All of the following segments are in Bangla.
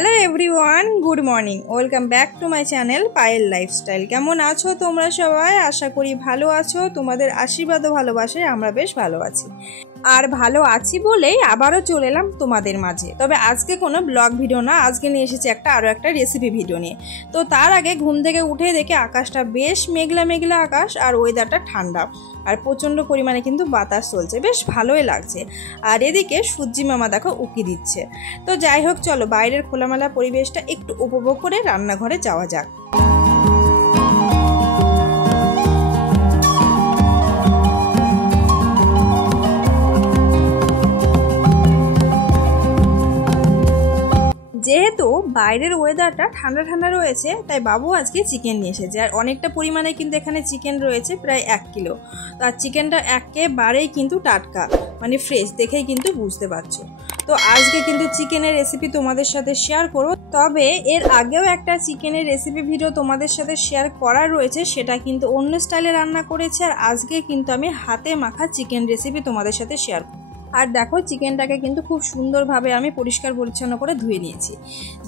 Hello everyone, good morning. Welcome back to my channel Payel lifestyle. কেমন আছো তোমরা সবাই? আশা করি ভালো আছো। তোমাদের আশীর্বাদ ও ভালোবাসায় আমরা বেশ ভালো আছি। আর ভালো আছি বলেই আবারও চলে এলাম তোমাদের মাঝে। তবে আজকে কোনো ব্লগ ভিডিও না, আজকে নিয়ে এসেছি আরও একটা রেসিপি ভিডিও নিয়ে। তো তার আগে ঘুম থেকে উঠে দেখে আকাশটা বেশ মেঘলা মেঘলা আকাশ, আর ওয়েদারটা ঠান্ডা, আর প্রচণ্ড পরিমাণে কিন্তু বাতাস চলছে, বেশ ভালোই লাগছে। আর এদিকে সূর্যি মামা দেখো উকি দিচ্ছে। তো যাই হোক, চলো বাইরের খোলামেলা পরিবেশটা একটু উপভোগ করে রান্নাঘরে যাওয়া যাক। যেহেতু বাইরের ওয়েদারটা ঠান্ডা ঠান্ডা রয়েছে, তাই বাবু আজকে চিকেন নিয়ে এসেছে। আর অনেকটা পরিমাণে কিন্তু এখানে চিকেন রয়েছে, প্রায় 1 কিলো। তো আর চিকেনটা একেবারেই কিন্তু টাটকা, মানে ফ্রেশ, দেখেই কিন্তু বুঝতে পারছো। তো আজকে কিন্তু চিকেনের রেসিপি তোমাদের সাথে শেয়ার করব। তবে এর আগেও একটা চিকেনের রেসিপি ভিডিও তোমাদের সাথে শেয়ার করা রয়েছে, সেটা কিন্তু অন্য স্টাইলে রান্না করেছি। আর আজকে কিন্তু আমি হাতে মাখা চিকেন রেসিপি তোমাদের সাথে শেয়ার করব। আর দেখো, চিকেনটাকে কিন্তু খুব সুন্দরভাবে আমি পরিষ্কার পরিচ্ছন্ন করে ধুয়ে নিয়েছি।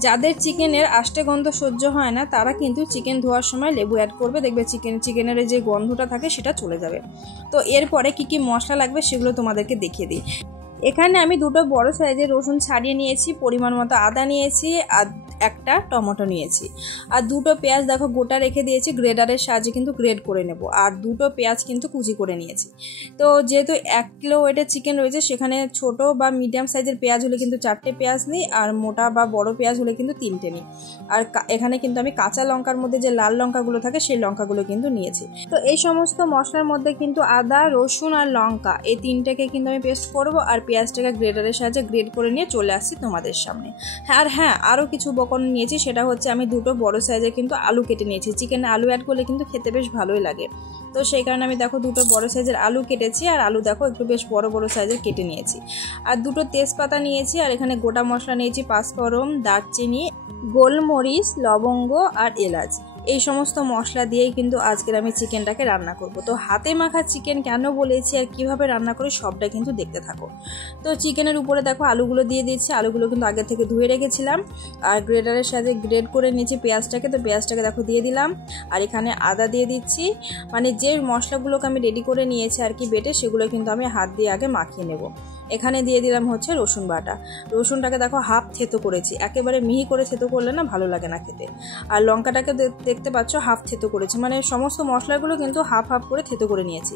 যাদের চিকেনের আষ্টে গন্ধ সহ্য হয় না, তারা কিন্তু চিকেন ধোয়ার সময় লেবু অ্যাড করবে, দেখবে চিকেনের যে গন্ধটা থাকে সেটা চলে যাবে। তো এরপরে কি কি মশলা লাগবে সেগুলো তোমাদেরকে দেখিয়ে দিই। এখানে আমি 2টো বড় সাইজের রসুন ছাড়িয়ে নিয়েছি, পরিমাণ মতো আদা নিয়েছি, আর একটা টমেটো নিয়েছি, আর 2টো পেঁয়াজ দেখো গোটা রেখে দিয়েছি, গ্রেডারের সাহায্যে কিন্তু গ্রেড করে নেব। আর 2টো পেঁয়াজ কিন্তু কুচি করে নিয়েছি। তো যেহেতু 1 কিলো ওয়েটের চিকেন রয়েছে, সেখানে ছোট বা মিডিয়াম সাইজের পেঁয়াজ হলে কিন্তু 4টে পেঁয়াজ নিই, আর মোটা বা বড় পেঁয়াজ হলে কিন্তু 3টে নিই। আর এখানে কিন্তু আমি কাঁচা লঙ্কার মধ্যে যে লাল লঙ্কাগুলো থাকে সেই লঙ্কাগুলো কিন্তু নিয়েছি। তো এই সমস্ত মশলার মধ্যে কিন্তু আদা, রসুন আর লঙ্কা, এই 3টাকে কিন্তু আমি পেস্ট করব। আর পেঁয়াজটাকে গ্রেডারের সাহায্যে গ্রেড করে নিয়ে চলে আসছি তোমাদের সামনে। আর হ্যাঁ, আরও কিছু উপকরণ নিয়েছি, সেটা হচ্ছে আমি 2টো বড় সাইজের কিন্তু আলু কেটে নিয়েছি। চিকেনে আলু অ্যাড করলে কিন্তু খেতে বেশ ভালোই লাগে। তো সেই কারণে আমি দেখো 2টো বড় সাইজের আলু কেটেছি, আর আলু দেখো একটু বেশ বড় বড় সাইজের কেটে নিয়েছি। আর 2টো তেজপাতা নিয়েছি, আর এখানে গোটা মশলা নিয়েছি, পাঁচফোড়ন, দারচিনি, গোলমরিচ, লবঙ্গ আর এলাচ। এই সমস্ত মশলা দিয়েই কিন্তু আজকের আমি চিকেনটাকে রান্না করব। তো হাতে মাখা চিকেন কেন বলেছি আর কিভাবে রান্না করি সবটা কিন্তু দেখতে থাকো। তো চিকেনের উপরে দেখো আলুগুলো দিয়ে দিচ্ছি। আলুগুলো কিন্তু আগে থেকে ধুয়ে রেখেছিলাম, আর গ্রেডারের সাথে গ্রেড করে নিয়েছি পেঁয়াজটাকে। তো পেঁয়াজটাকে দেখো দিয়ে দিলাম, আর এখানে আদা দিয়ে দিচ্ছি। মানে যে মশলাগুলোকে আমি রেডি করে নিয়েছি আর কি বেটে, সেগুলো কিন্তু আমি হাত দিয়ে আগে মাখিয়ে নেব। এখানে দিয়ে দিলাম হচ্ছে রসুন বাটা। রসুনটাকে দেখো হাফ থেতো করেছি, একেবারে মিহি করে থেতো করলে না ভালো লাগে না খেতে। আর লঙ্কাটাকে দেখতে পাচ্ছ হাফ থেতো করেছি, মানে সমস্ত মশলাগুলো কিন্তু হাফ হাফ করে থেতো করে নিয়েছি।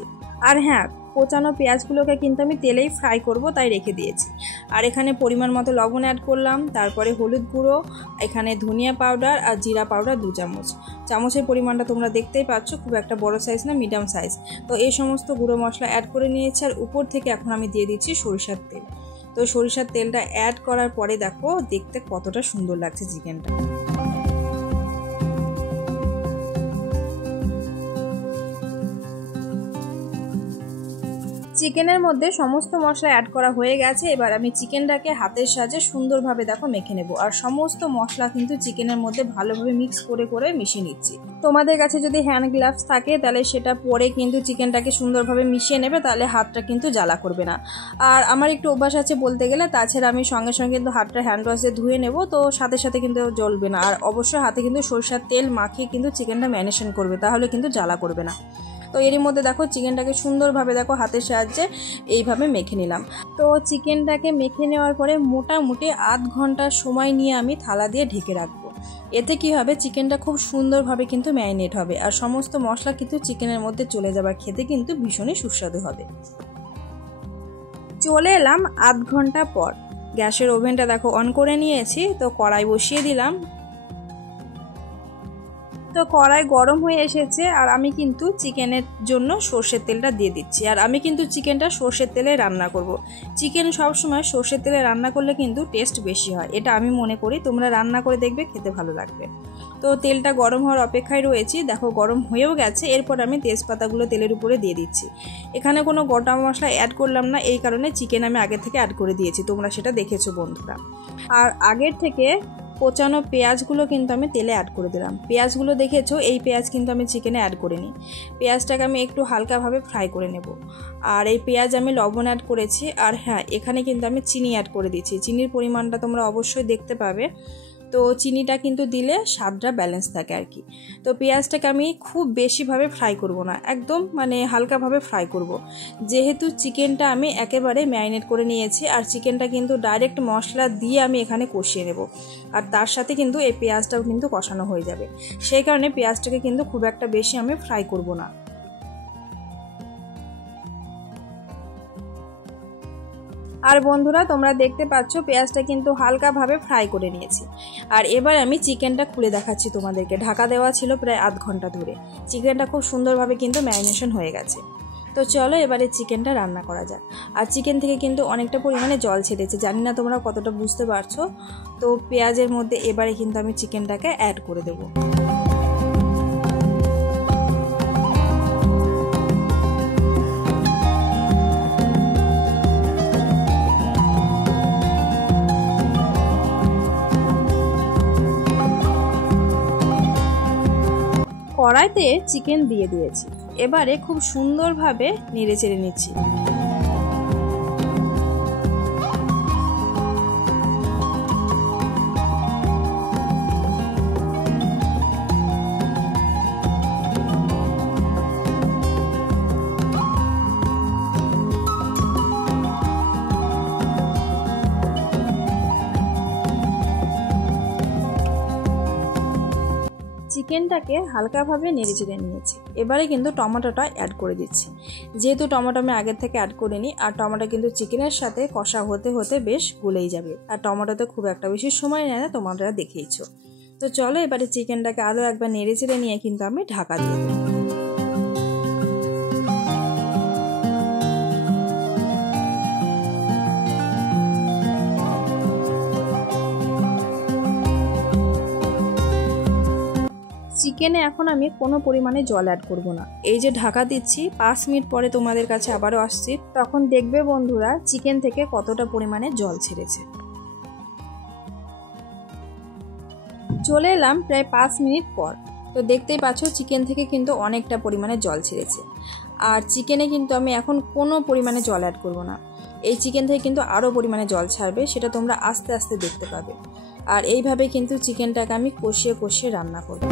আর হ্যাঁ, কোচানো পেঁয়াজগুলোকে কিন্তু আমি তেলেই ফ্রাই করব, তাই রেখে দিয়েছি। আর এখানে পরিমাণ মতো লবণ অ্যাড করলাম, তারপরে হলুদ গুঁড়ো, এখানে ধনিয়া পাউডার আর জিরা পাউডার 2 চামচ। চামচের পরিমাণটা তোমরা দেখতেই পাচ্ছ, খুব একটা বড় সাইজ না, মিডিয়াম সাইজ। তো এই সমস্ত গুঁড়ো মশলা অ্যাড করে নিয়েছি। আর উপর থেকে এখন আমি দিয়ে দিচ্ছি সরিষার তেল। তো সরিষার তেলটা অ্যাড করার পরে দেখো দেখতে কতটা সুন্দর লাগছে চিকেনটা। চিকেনের মধ্যে সমস্ত মশলা অ্যাড করা হয়ে গেছে। এবার আমি চিকেনটাকে হাতের সাহায্যে সুন্দরভাবে দেখো মেখে নেব। আর সমস্ত মশলা কিন্তু চিকেনের মধ্যে ভালোভাবে মিক্স করে করে মিশিয়ে নিচ্ছি। তোমাদের কাছে যদি হ্যান্ড গ্লাভস থাকে তাহলে সেটা পরে কিন্তু চিকেনটাকে সুন্দরভাবে মিশিয়ে নেবে, তাহলে হাতটা কিন্তু জ্বালা করবে না। আর আমার একটু অভ্যাস আছে বলতে গেলে, তাছাড়া আমি সঙ্গে সঙ্গে কিন্তু হাতটা হ্যান্ড ওয়াশ দিয়ে ধুয়ে নেব, তো সাথে সাথে কিন্তু জ্বলবে না। আর অবশ্যই হাতে কিন্তু সরিষার তেল মাখিয়ে কিন্তু চিকেনটা ম্যারিনেশন করবে, তাহলে কিন্তু জ্বালা করবে না। তো এরই মধ্যে দেখো চিকেনটাকে সুন্দরভাবে দেখো হাতের সাহায্যে এইভাবে মেখে নিলাম। তো চিকেনটাকে মেখে নেওয়ার পরে মোটামুটি আধ ঘন্টা সময় নিয়ে আমি থালা দিয়ে ঢেকে রাখবো। এতে কি হবে, চিকেনটা খুব সুন্দরভাবে কিন্তু ম্যারিনেট হবে, আর সমস্ত মশলা কিন্তু চিকেনের মধ্যে চলে যাবে, খেতে কিন্তু ভীষণই সুস্বাদু হবে। চলে এলাম আধ ঘন্টা পর। গ্যাসের ওভেনটা দেখো অন করে নিয়েছি। তো কড়াই বসিয়ে দিলাম। তো কড়াই গরম হয়ে এসেছে, আর আমি কিন্তু চিকেনের জন্য সর্ষের তেলটা দিয়ে দিচ্ছি। আর আমি কিন্তু চিকেনটা সর্ষের তেলে রান্না করব। চিকেন সবসময় সর্ষের তেলে রান্না করলে কিন্তু টেস্ট বেশি হয়, এটা আমি মনে করি। তোমরা রান্না করে দেখবে, খেতে ভালো লাগবে। তো তেলটা গরম হওয়ার অপেক্ষায় রয়েছি। দেখো গরম হয়েও গেছে। এরপর আমি তেজপাতাগুলো তেলের উপরে দিয়ে দিচ্ছি। এখানে কোনো গোটা মশলা অ্যাড করলাম না, এই কারণে চিকেন আমি আগে থেকে অ্যাড করে দিয়েছি, তোমরা সেটা দেখেছো বন্ধুরা। আর আগের থেকে কোচানো পেঁয়াজগুলো কিন্তু আমি তেলে অ্যাড করে দিলাম। পেঁয়াজগুলো দেখেছো, এই পেঁয়াজ কিন্তু আমি চিকেনে অ্যাড করিনি। পেঁয়াজটাকে আমি একটু হালকাভাবে ফ্রাই করে নেব। আর এই পেঁয়াজ আমি লবণ অ্যাড করেছি। আর হ্যাঁ, এখানে কিন্তু আমি চিনি অ্যাড করে দিচ্ছি। চিনির পরিমাণটা তোমরা অবশ্যই দেখতে পাবে। তো চিনিটা কিন্তু দিলে স্বাদটা ব্যালেন্স থাকে আর কি। তো পেঁয়াজটাকে আমি খুব বেশিভাবে ফ্রাই করব না, একদম মানে হালকাভাবে ফ্রাই করব, যেহেতু চিকেনটা আমি একেবারে ম্যারিনেট করে নিয়েছি আর চিকেনটা কিন্তু ডাইরেক্ট মশলা দিয়ে আমি এখানে কষিয়ে নেব, আর তার সাথে কিন্তু এই পেঁয়াজটাও কিন্তু কষানো হয়ে যাবে। সেই কারণে পেঁয়াজটাকে কিন্তু খুব একটা বেশি আমি ফ্রাই করব না। আর বন্ধুরা তোমরা দেখতে পাচ্ছ পেঁয়াজটা কিন্তু হালকাভাবে ফ্রাই করে নিয়েছি। আর এবার আমি চিকেনটা খুলে দেখাচ্ছি তোমাদেরকে। ঢাকা দেওয়া ছিল প্রায় আধ ঘন্টা ধরে। চিকেনটা খুব সুন্দরভাবে কিন্তু ম্যারিনেশন হয়ে গেছে। তো চলো এবারে চিকেনটা রান্না করা যাক। আর চিকেন থেকে কিন্তু অনেকটা পরিমাণে জল ছেড়েছে, জানি না তোমরা কতটা বুঝতে পারছো। তো পেঁয়াজের মধ্যে এবারে কিন্তু আমি চিকেনটাকে অ্যাড করে দেবো। কড়াইতে চিকেন দিয়ে দিয়েছি, এবারে খুব সুন্দরভাবে নেড়ে চেড়ে নিচ্ছি। চিকেনটাকে হালকাভাবে নেড়ে চেড়ে নিয়েছি। এবারে কিন্তু টমেটোটা অ্যাড করে দিচ্ছি, যেহেতু টমেটো আমি আগের থেকে অ্যাড করিনি। আর টমেটো কিন্তু চিকেনের সাথে কষা হতে হতে বেশ গলেই যাবে, আর টমেটোতে খুব একটা বেশি সময় নেয় না, তোমরা দেখেইছো। তো চলো এবারে চিকেনটাকে আরও একবার নেড়ে চেড়ে নিয়ে কিন্তু আমি ঢাকা দিয়ে দেবো। চিকেনে এখন আমি কোনো পরিমাণে জল অ্যাড করব না। এই যে ঢাকা দিচ্ছি, 5 মিনিট পরে তোমাদের কাছে আবারও আসছি, তখন দেখবে বন্ধুরা চিকেন থেকে কতটা পরিমাণে জল ছেড়েছে। চলে এলাম প্রায় 5 মিনিট পর। তো দেখতেই পাচ্ছ চিকেন থেকে কিন্তু অনেকটা পরিমাণে জল ছেড়েছে। আর চিকেনে কিন্তু আমি এখন কোনো পরিমাণে জল অ্যাড করব না। এই চিকেন থেকে কিন্তু আরও পরিমাণে জল ছাড়বে, সেটা তোমরা আস্তে আস্তে দেখতে পাবে। আর এইভাবে কিন্তু চিকেনটাকে আমি কষিয়ে কষিয়ে রান্না করব।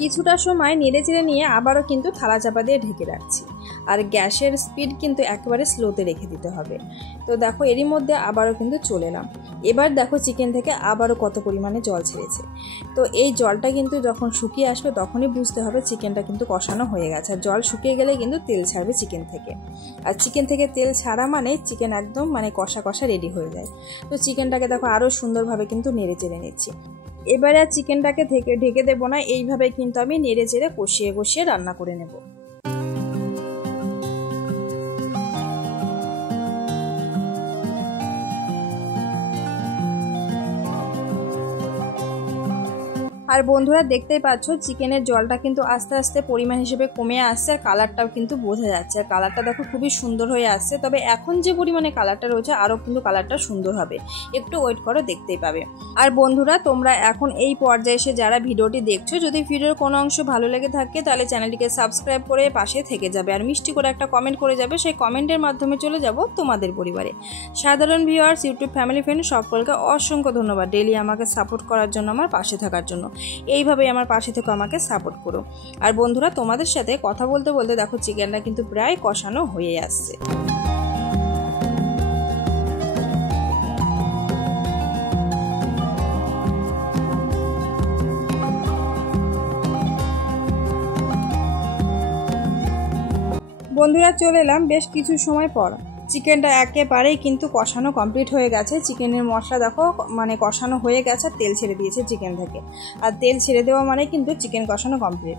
কিছুটা সময় নেড়ে চেড়ে নিয়ে আবারও কিন্তু থালা চাপা দিয়ে ঢেকে রাখছি। আর গ্যাসের স্পিড কিন্তু একেবারে স্লোতে রেখে দিতে হবে। তো দেখো এরই মধ্যে আবারও কিন্তু চলে এলাম। এবার দেখো চিকেন থেকে আবারও কত পরিমাণে জল ছেড়েছে। তো এই জলটা কিন্তু যখন শুকিয়ে আসবে তখনই বুঝতে হবে চিকেনটা কিন্তু কষানো হয়ে গেছে। আর জল শুকিয়ে গেলে কিন্তু তেল ছাড়বে চিকেন থেকে। আর চিকেন থেকে তেল ছাড়া মানে চিকেন একদম মানে কষা কষা রেডি হয়ে যায়। তো চিকেনটাকে দেখো আরও সুন্দরভাবে কিন্তু নেড়ে চেড়ে নিচ্ছি। এবারে আর চিকেনটাকে ঢেকে দেবো না, এইভাবে কিন্তু আমি নেড়ে চেড়ে কষিয়ে কষিয়ে রান্না করে নেব। আর বন্ধুরা দেখতেই পাচ্ছ চিকেনের জলটা কিন্তু আস্তে আস্তে পরিমাণ হিসেবে কমে আসছে, আর কালারটাও কিন্তু বোঝা যাচ্ছে। আর কালারটা দেখো খুবই সুন্দর হয়ে আসছে। তবে এখন যে পরিমাণে কালারটা রয়েছে আরও কিন্তু কালারটা সুন্দর হবে, একটু ওয়েট করো দেখতেই পাবে। আর বন্ধুরা তোমরা এখন এই পর্যায়ে এসে যারা ভিডিওটি দেখছো, যদি ভিডিওর কোনো অংশ ভালো লেগে থাকে তাহলে চ্যানেলটিকে সাবস্ক্রাইব করে পাশে থেকে যাবে, আর মিষ্টি করে একটা কমেন্ট করে যাবে। সেই কমেন্টের মাধ্যমে চলে যাব তোমাদের পরিবারে। সাধারণ ভিউয়ার্স, ইউটিউব ফ্যামিলি ফ্রেন্ড সকলকে অসংখ্য ধন্যবাদ ডেইলি আমাকে সাপোর্ট করার জন্য, আমার পাশে থাকার জন্য। এইভাবেই আমার পাশে থেকে আমাকে সাপোর্ট করো। আর বন্ধুরা তোমাদের সাথে কথা বলতে বলতে দেখো চিকেনটা কিন্তু প্রায় কষানো হয়ে আসছে। বন্ধুরা চলে এলাম বেশ কিছু সময় পর। চিকেনটা একেবারেই কিন্তু কষানো কমপ্লিট হয়ে গেছে। চিকেনের মশলা দেখো মানে কষানো হয়ে গেছে, তেল ছেড়ে দিয়েছে চিকেন থেকে। আর তেল ছেড়ে দেওয়া মানে কিন্তু চিকেন কষানো কমপ্লিট।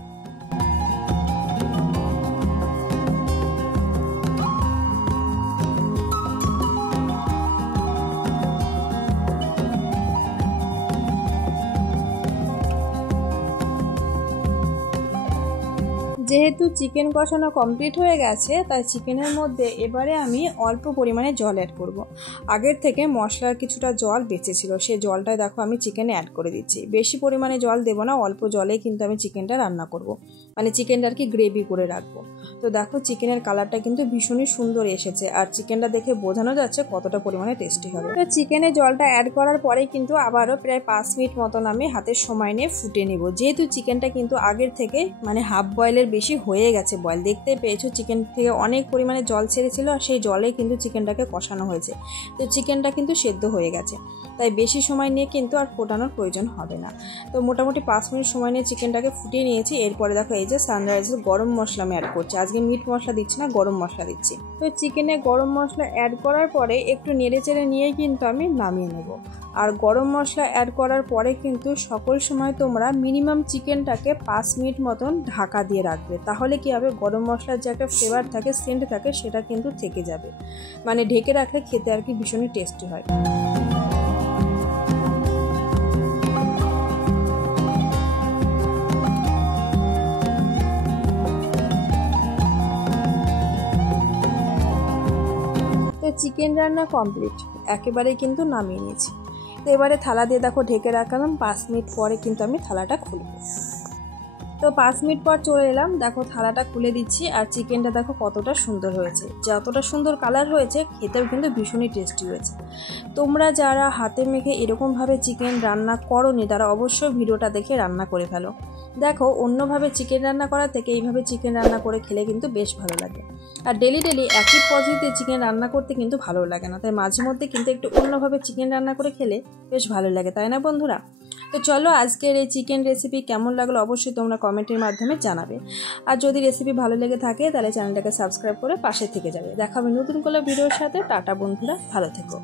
যেহেতু চিকেন কষানো কমপ্লিট হয়ে গেছে তাই চিকেনের মধ্যে এবারে আমি অল্প পরিমাণে জল অ্যাড করব। আগের থেকে মশলার কিছুটা জল বেঁচেছিল, সেই জলটাই দেখো আমি চিকেনে অ্যাড করে দিচ্ছি। বেশি পরিমাণে জল দেবো না, অল্প জলেই কিন্তু আমি চিকেনটা রান্না করব, মানে চিকেনটা আর কি গ্রেভি করে রাখবো। তো দেখো চিকেনের কালারটা কিন্তু ভীষণই সুন্দর এসেছে, আর চিকেনটা দেখে বোঝানো যাচ্ছে কতটা পরিমাণে টেস্টি হবে। তো চিকেনে জলটা অ্যাড করার পরে কিন্তু আবারও প্রায় 5 মিনিট মতন আমি হাতের সময় নিয়ে ফুটে নেব। যেহেতু চিকেনটা কিন্তু আগের থেকে মানে হাফ বয়েলের বেশি হয়ে গেছে বয়েল, দেখতে পেয়েছো চিকেন থেকে অনেক পরিমাণে জল ছেড়েছিল, আর সেই জলে কিন্তু চিকেনটাকে কষানো হয়েছে। তো চিকেনটা কিন্তু সেদ্ধ হয়ে গেছে, তাই বেশি সময় নিয়ে কিন্তু আর ফোটানোর প্রয়োজন হবে না। তো মোটামুটি 5 মিনিট সময় নিয়ে চিকেনটাকে ফুটিয়ে নিয়েছি। এরপরে দেখো এই যে সানরাইজের গরম মশলা আমি অ্যাড করছি। আজকে মিট মশলা দিচ্ছি না, গরম মশলা দিচ্ছি। তো চিকেনে গরম মশলা অ্যাড করার পরে একটু নেড়েচেড়ে নিয়েই কিন্তু আমি নামিয়ে নেব। আর গরম মশলা অ্যাড করার পরে কিন্তু সকল সময় তোমরা মিনিমাম চিকেনটাকে 5 মিনিট মতন ঢাকা দিয়ে রাখবে, তাহলে কি হবে গরম মশলার যে একটা ফ্লেভার থাকে, সেন্ট থাকে, সেটা কিন্তু থেকে যাবে। মানে ঢেকে রাখলে খেতে আর কি ভীষণই টেস্টি হয়। তো চিকেন রান্না কমপ্লিট, একেবারেই কিন্তু নামিয়ে নিয়েছি। তো এবারে থালা দিয়ে দেখো ঢেকে রাখলাম। 5 মিনিট পরে কিন্তু আমি থালাটা খুলব। তো 5 মিনিট পর চলে এলাম, দেখো থালাটা খুলে দিচ্ছি। আর চিকেনটা দেখো কতটা সুন্দর হয়েছে, যতটা সুন্দর কালার হয়েছে খেতেও কিন্তু ভীষণই টেস্টি হয়েছে। তোমরা যারা হাতে মেখে এরকমভাবে চিকেন রান্না করোনি তারা অবশ্যই ভিডিওটা দেখে রান্না করে ফেলো। দেখো অন্যভাবে চিকেন রান্না করার থেকে এইভাবে চিকেন রান্না করে খেলে কিন্তু বেশ ভালো লাগে। আর ডেলি ডেলি একই পদ্ধতিতে চিকেন রান্না করতে কিন্তু ভালো লাগে না, তাই মাঝে মধ্যে কিন্তু একটু অন্যভাবে চিকেন রান্না করে খেলে বেশ ভালো লাগে, তাই না বন্ধুরা? তো চলো আজকের এই চিকেন রেসিপি কেমন লাগলো অবশ্যই তোমরা কমেন্টের মাধ্যমে জানাবে। আর যদি রেসিপি ভালো লেগে থাকে তাহলে চ্যানেলটাকে সাবস্ক্রাইব করে পাশে থেকে যাবে। দেখা হবে নতুন কোনো ভিডিওর সাথে। টাটা বন্ধুরা, ভালো থেকো।